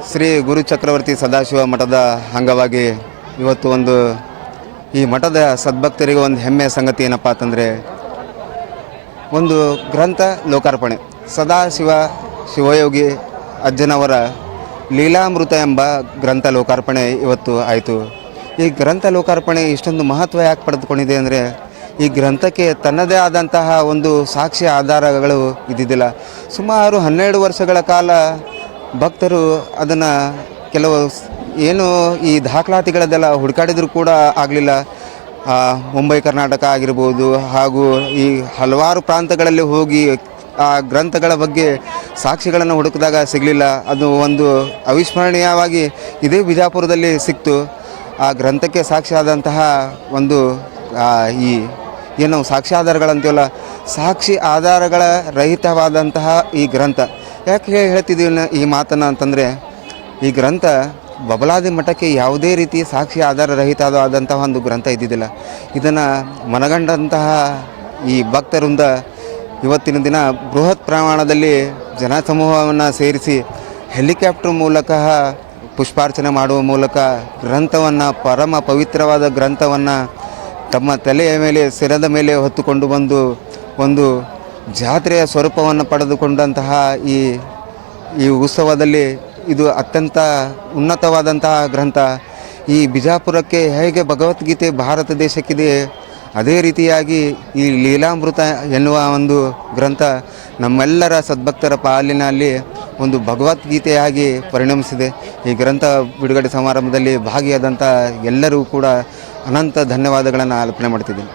ಶ್ರೀ ಗುರು ಚಕ್ರವರ್ತಿ ಸದಾಶಿವ ಮಠದ ಅಂಗವಾಗಿ ಇವತ್ತು ಒಂದು ಈ ಮಠದ ಸದ್ಭಕ್ತರಿಗೆ ಒಂದು ಹೆಮ್ಮೆಯ ಸಂಗತಿ ಏನಪ್ಪ ಅಂತಂದರೆ, ಒಂದು ಗ್ರಂಥ ಲೋಕಾರ್ಪಣೆ. ಸದಾಶಿವ ಶಿವಯೋಗಿ ಅಜ್ಜನವರ ಲೀಲಾಮೃತ ಎಂಬ ಗ್ರಂಥ ಲೋಕಾರ್ಪಣೆ ಇವತ್ತು ಆಯಿತು. ಈ ಗ್ರಂಥ ಲೋಕಾರ್ಪಣೆ ಇಷ್ಟೊಂದು ಮಹತ್ವ ಯಾಕೆ ಪಡೆದುಕೊಂಡಿದೆ ಅಂದರೆ, ಈ ಗ್ರಂಥಕ್ಕೆ ತನ್ನದೇ ಆದಂತಹ ಒಂದು ಸಾಕ್ಷಿ ಆಧಾರಗಳು ಇದ್ದಿದ್ದಿಲ್ಲ. ಸುಮಾರು ಹನ್ನೆರಡು ವರ್ಷಗಳ ಕಾಲ ಭಕ್ತರು ಅದನ್ನು ಕೆಲವು ಏನು ಈ ದಾಖಲಾತಿಗಳದೆಲ್ಲ ಹುಡುಕಾಡಿದರೂ ಕೂಡ ಆಗಲಿಲ್ಲ. ಮುಂಬೈ, ಕರ್ನಾಟಕ ಆಗಿರ್ಬೋದು ಹಾಗೂ ಈ ಹಲವಾರು ಪ್ರಾಂತಗಳಲ್ಲಿ ಹೋಗಿ ಆ ಗ್ರಂಥಗಳ ಬಗ್ಗೆ ಸಾಕ್ಷಿಗಳನ್ನು ಹುಡುಕಿದಾಗ ಸಿಗಲಿಲ್ಲ. ಅದು ಒಂದು ಅವಿಸ್ಮರಣೀಯವಾಗಿ ಇದೇ ಬಿಜಾಪುರದಲ್ಲಿ ಸಿಕ್ತು. ಆ ಗ್ರಂಥಕ್ಕೆ ಸಾಕ್ಷಿಯಾದಂತಹ ಒಂದು ಈ ಏನು ಸಾಕ್ಷಿ ಆಧಾರಗಳಂತೀವಲ್ಲ ಸಾಕ್ಷಿ ಆಧಾರಗಳ ರಹಿತವಾದಂತಹ ಈ ಗ್ರಂಥ. ಯಾಕೆ ಹೇಳ್ತಿದ್ದೀವಿ ಈ ಮಾತನ್ನು ಅಂತಂದರೆ, ಈ ಗ್ರಂಥ ಬಬಲಾದಿ ಮಠಕ್ಕೆ ಯಾವುದೇ ರೀತಿ ಸಾಕ್ಷಿ ಆಧಾರ ಆದಂತಹ ಒಂದು ಗ್ರಂಥ ಇದ್ದಿದ್ದಿಲ್ಲ. ಇದನ್ನು ಮನಗಂಡಂತಹ ಈ ಭಕ್ತರಿಂದ ಇವತ್ತಿನ ದಿನ ಬೃಹತ್ ಪ್ರಮಾಣದಲ್ಲಿ ಜನಸಮೂಹವನ್ನು ಸೇರಿಸಿ ಹೆಲಿಕಾಪ್ಟರ್ ಮೂಲಕ ಪುಷ್ಪಾರ್ಚನೆ ಮಾಡುವ ಮೂಲಕ ಗ್ರಂಥವನ್ನು, ಪರಮ ಪವಿತ್ರವಾದ ಗ್ರಂಥವನ್ನು ತಮ್ಮ ತಲೆಯ ಮೇಲೆ, ಸಿರದ ಮೇಲೆ ಹೊತ್ತುಕೊಂಡು ಬಂದು ಒಂದು ಜಾತ್ರೆಯ ಸ್ವರೂಪವನ್ನು ಪಡೆದುಕೊಂಡಂತಹ ಈ ಈ ಉತ್ಸವದಲ್ಲಿ ಇದು ಅತ್ಯಂತ ಉನ್ನತವಾದಂತಹ ಗ್ರಂಥ. ಈ ಬಿಜಾಪುರಕ್ಕೆ ಹೇಗೆ ಭಗವದ್ಗೀತೆ ಭಾರತ ದೇಶಕ್ಕಿದೆ, ಅದೇ ರೀತಿಯಾಗಿ ಈ ಲೀಲಾಮೃತ ಎನ್ನುವ ಒಂದು ಗ್ರಂಥ ನಮ್ಮೆಲ್ಲರ ಸದ್ಭಕ್ತರ ಪಾಲಿನಲ್ಲಿ ಒಂದು ಭಗವದ್ಗೀತೆಯಾಗಿ ಪರಿಣಮಿಸಿದೆ. ಈ ಗ್ರಂಥ ಬಿಡುಗಡೆ ಸಮಾರಂಭದಲ್ಲಿ ಭಾಗಿಯಾದಂಥ ಎಲ್ಲರೂ ಕೂಡ ಅನಂತ ಧನ್ಯವಾದಗಳನ್ನು ಅರ್ಪಣೆ ಮಾಡ್ತಿದ್ದೀನಿ.